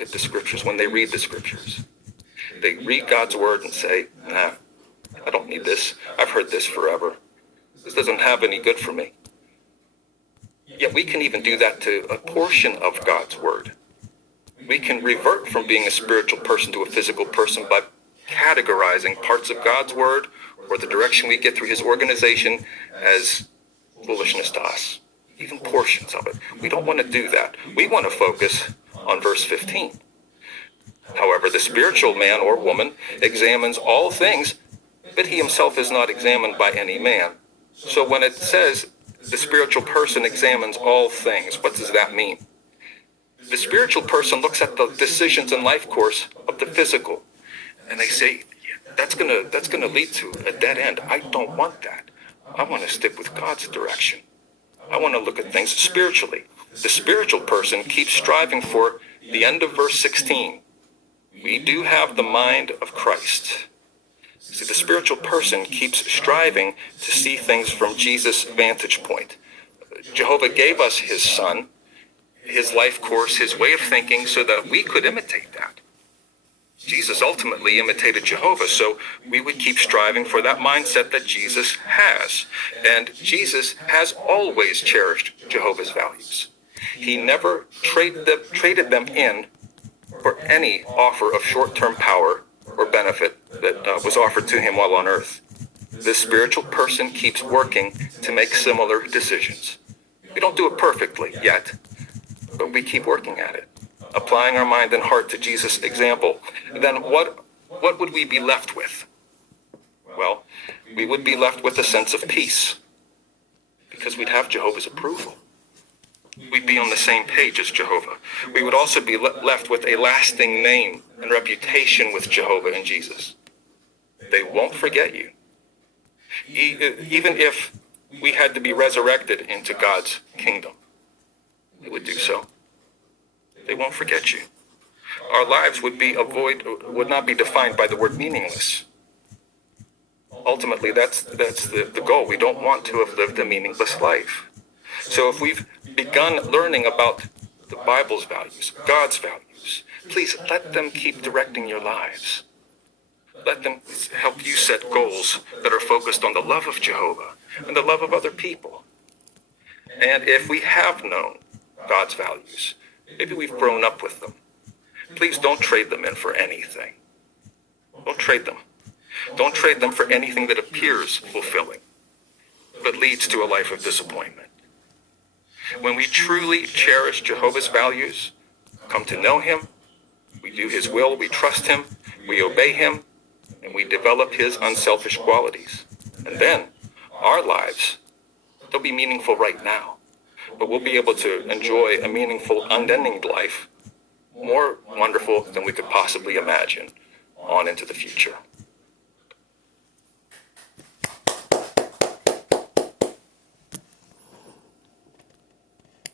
at the scriptures, when they read the scriptures. They read God's word and say, nah, I don't need this. I've heard this forever. This doesn't have any good for me. Yet we can even do that to a portion of God's word. We can revert from being a spiritual person to a physical person by categorizing parts of God's word or the direction we get through his organization as foolishness to us, even portions of it. We don't want to do that. We want to focus on verse 15. However, the spiritual man or woman examines all things, but he himself is not examined by any man. So when it says the spiritual person examines all things, what does that mean? The spiritual person looks at the decisions and life course of the physical, and they say, yeah, that's gonna lead to a dead end. I don't want that. I want to stick with God's direction. I want to look at things spiritually. The spiritual person keeps striving for the end of verse 16. We do have the mind of Christ. See, the spiritual person keeps striving to see things from Jesus' vantage point. Jehovah gave us his son, his life course, his way of thinking, so that we could imitate that. Jesus ultimately imitated Jehovah, so we would keep striving for that mindset that Jesus has. And Jesus has always cherished Jehovah's values. He never traded them in for any offer of short-term power or benefit that was offered to him while on earth. This spiritual person keeps working to make similar decisions. We don't do it perfectly yet, but we keep working at it, applying our mind and heart to Jesus' example. Then what would we be left with? Well, we would be left with a sense of peace, because we'd have Jehovah's approval. We'd be on the same page as Jehovah. We would also be left with a lasting name and reputation with Jehovah and Jesus. They won't forget you. Even if we had to be resurrected into God's kingdom, they would do so. They won't forget you. Our lives would not be defined by the word meaningless. Ultimately, that's the goal. We don't want to have lived a meaningless life. So if we've begun learning about the Bible's values, God's values, please let them keep directing your lives. Let them help you set goals that are focused on the love of Jehovah and the love of other people. And if we have known God's values, maybe we've grown up with them, please don't trade them in for anything. Don't trade them. Don't trade them for anything that appears fulfilling, but leads to a life of disappointment. When we truly cherish Jehovah's values, come to know him, we do his will, we trust him, we obey him, and we develop his unselfish qualities. And then our lives, they'll be meaningful right now, but we'll be able to enjoy a meaningful, unending life, more wonderful than we could possibly imagine, on into the future.